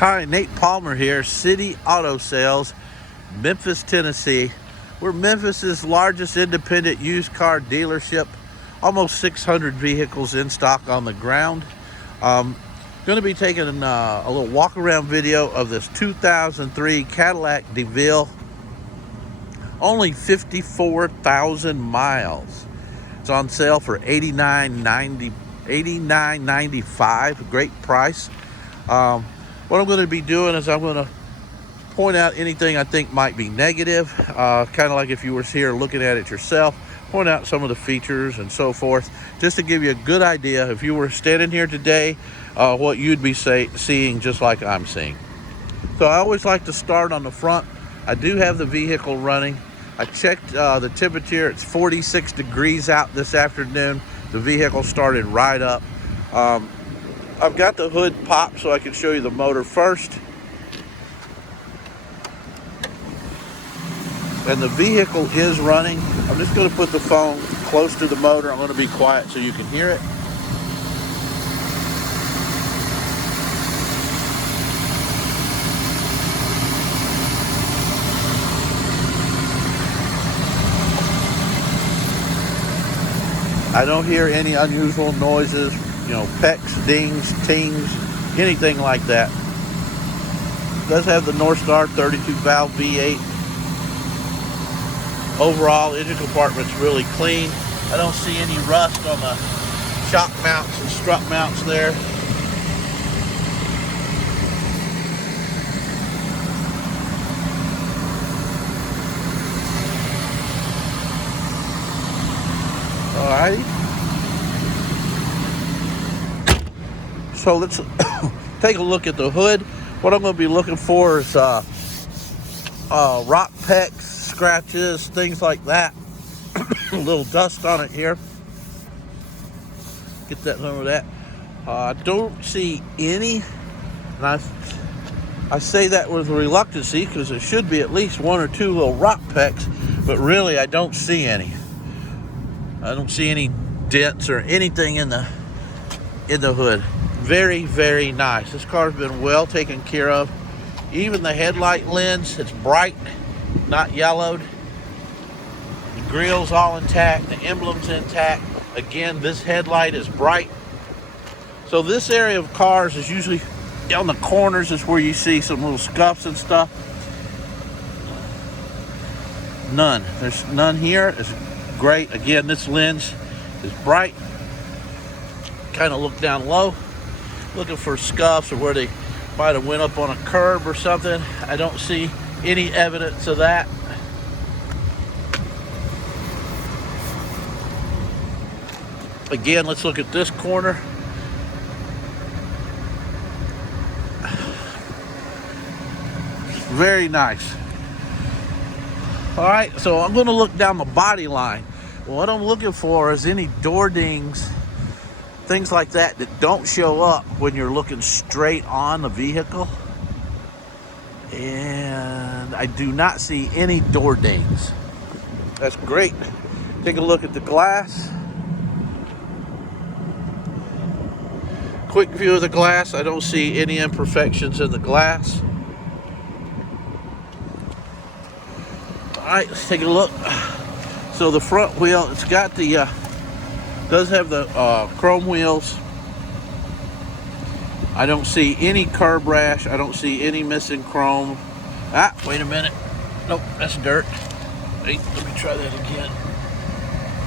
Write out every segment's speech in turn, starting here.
Hi, Nate Palmer here, City Auto Sales, Memphis, Tennessee. We're Memphis's largest independent used car dealership. Almost 600 vehicles in stock on the ground. Going to be taking a little walk around video of this 2003 Cadillac Deville. Only 54,000 miles. It's on sale for $89.95. Great price. What I'm going to be doing is I'm going to point out anything I think might be negative, kind of like if you were here looking at it yourself, point out some of the features and so forth, just to give you a good idea if you were standing here today, what you'd be seeing just like I'm seeing. So I always like to start on the front. I do have the vehicle running. I checked the temperature. It's 46 degrees out this afternoon. The vehicle started right up. I've got the hood popped so I can show you the motor first. And the vehicle is running. I'm just going to put the phone close to the motor. I'm going to be quiet so you can hear it. I don't hear any unusual noises, pecks, dings, tings, anything like that. It does have the North Star 32 valve V8. Overall, engine compartment's really clean. I don't see any rust on the shock mounts and strut mounts there. Alrighty. So let's take a look at the hood. What I'm going to be looking for is rock pecks, scratches, things like that. A little dust on it here. Get that over that. I don't see any, and I say that with reluctancy because there should be at least one or two little rock pecks, but really I don't see any. I don't see any dents or anything in the hood. Very, very nice. This car's been well taken care of. Even the headlight lens, it's bright, not yellowed. The grill's all intact, the emblem's intact. Again, this headlight is bright. So this area of cars is usually on the corners is where you see some little scuffs and stuff. None. There's none here. It's great. Again, this lens is bright. Kind of look down low, looking for scuffs or where they might have went up on a curb or something. I don't see any evidence of that. Again, let's look at this corner. Very nice. All right, so I'm going to look down the body line. What I'm looking for is any door dings, things like that don't show up when you're looking straight on the vehicle. And I do not see any door dings. That's great. Take a look at the glass. Quick view of the glass. I don't see any imperfections in the glass. All right, let's take a look. So the front wheel, it's got the does have the chrome wheels. I don't see any curb rash. I don't see any missing chrome. Wait a minute. Nope, that's dirt. Wait, let me try that again.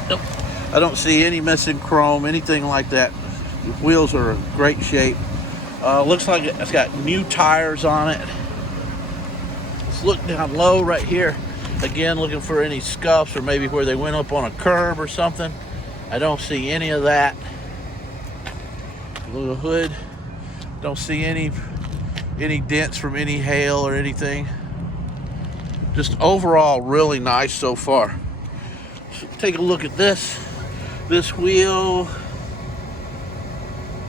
Nope, I don't see any missing chrome, anything like that. The wheels are in great shape. Looks like it's got new tires on it. Let's look down low right here. Again, looking for any scuffs or maybe where they went up on a curb or something. I don't see any of that. Little hood. Don't see any dents from any hail or anything. Just overall really nice so far. So take a look at this. This wheel,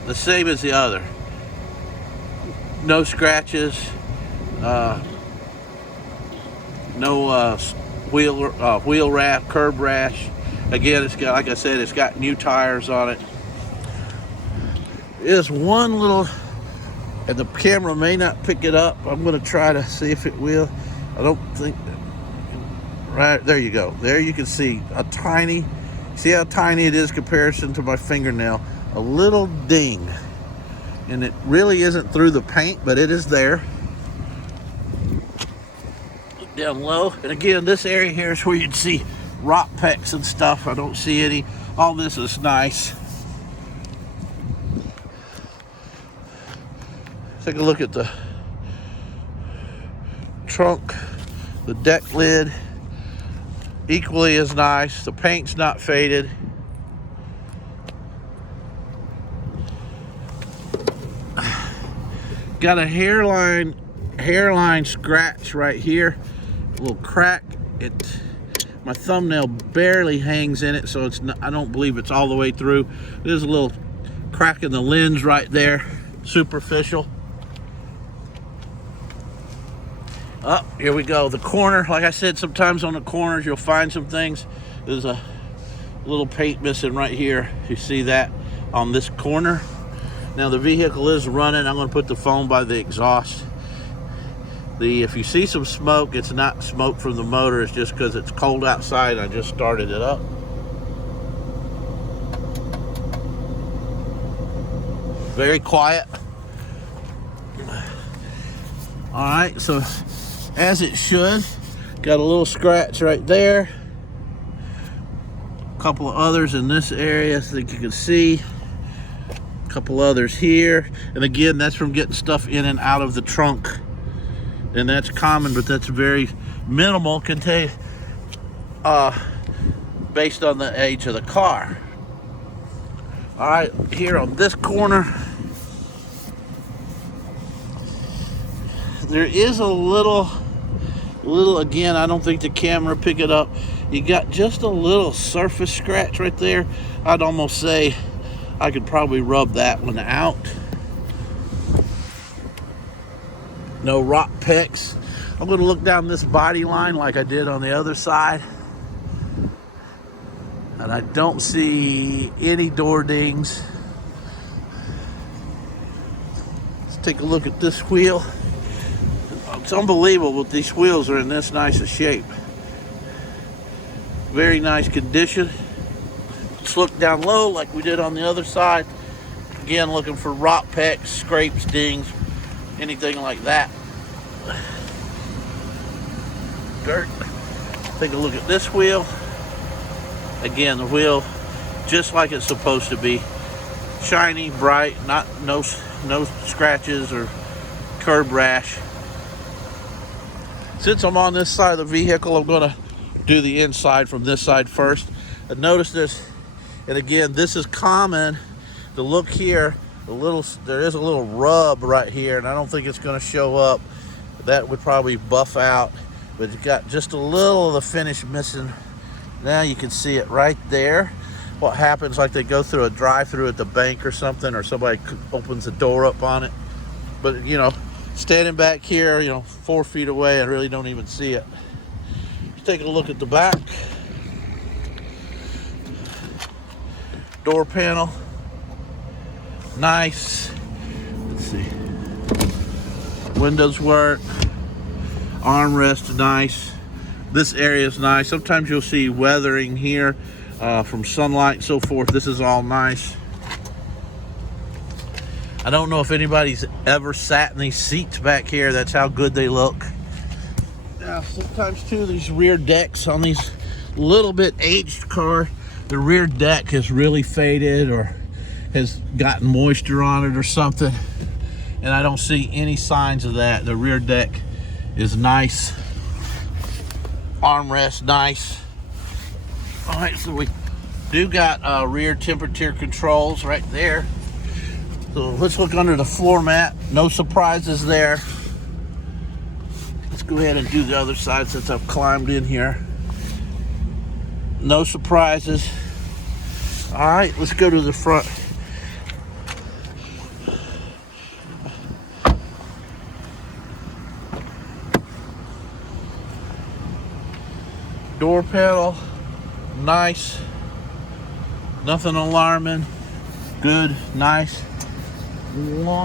the same as the other. No scratches. No wheel wrap, curb rash. Again, it's got, like I said, it's got new tires on it. There's one little and the camera may not pick it up. I'm going to try to see if it will. I don't think. Right there you go. There you can see a tiny. See how tiny it is comparison to my fingernail. A little ding, and it really isn't through the paint, but it is there. Look down low, and again, this area here is where you'd see rock pecks and stuff. I don't see any. All this is nice. Take a look at the trunk, the deck lid. Equally as nice. The paint's not faded. Got a hairline scratch right here, a little crack. My thumbnail barely hangs in it, so it's not, I don't believe it's all the way through. There's a little crack in the lens right there, superficial. Oh, here we go. The corner, like I said, sometimes on the corners you'll find some things. There's a little paint missing right here. You see that on this corner. Now the vehicle is running. I'm going to put the phone by the exhaust. If you see some smoke, it's not smoke from the motor. It's just because it's cold outside. I just started it up. Very quiet. All right, so as it should. Got a little scratch right there. A couple of others in this area, I think you can see. Couple others here, and again, that's from getting stuff in and out of the trunk, and that's common, but that's very minimal, contain based on the age of the car. All right, here on this corner, there is a little again, I don't think the camera pick it up. You got just a little surface scratch right there. I'd almost say I could probably rub that one out. No rock pecks. I'm going to look down this body line like I did on the other side. And I don't see any door dings. Let's take a look at this wheel. It's unbelievable these wheels are in this nice a shape. Very nice condition. Let's look down low like we did on the other side. Again, looking for rock pecks, scrapes, dings, anything like that. Dirt. Take a look at this wheel. Again, the wheel just like it's supposed to be. Shiny, bright, no scratches or curb rash. Since I'm on this side of the vehicle, I'm going to do the inside from this side first. And notice this. And again, this is common. The look here, there is a little rub right here, and I don't think it's going to show up. That would probably buff out, but it's got just a little of the finish missing. Now you can see it right there. What happens, like they go through a drive-through at the bank or something, or somebody opens the door up on it. But you know, standing back here, 4 feet away, I really don't even see it. Let's take a look at the back. Door panel, nice. Let's see. Windows work. Armrest, nice. This area is nice. Sometimes you'll see weathering here from sunlight and so forth. This is all nice. I don't know if anybody's ever sat in these seats back here. That's how good they look. Now, sometimes too, these rear decks on these little bit aged car, the rear deck has really faded or has gotten moisture on it or something, and I don't see any signs of that. The rear deck is nice. Armrest, nice. All right, so we do got rear temperature controls right there. So let's look under the floor mat. No surprises there. Let's go ahead and do the other side since I've climbed in here. No surprises. All right, let's go to the front. Door panel, nice. Nothing alarming. Good, nice.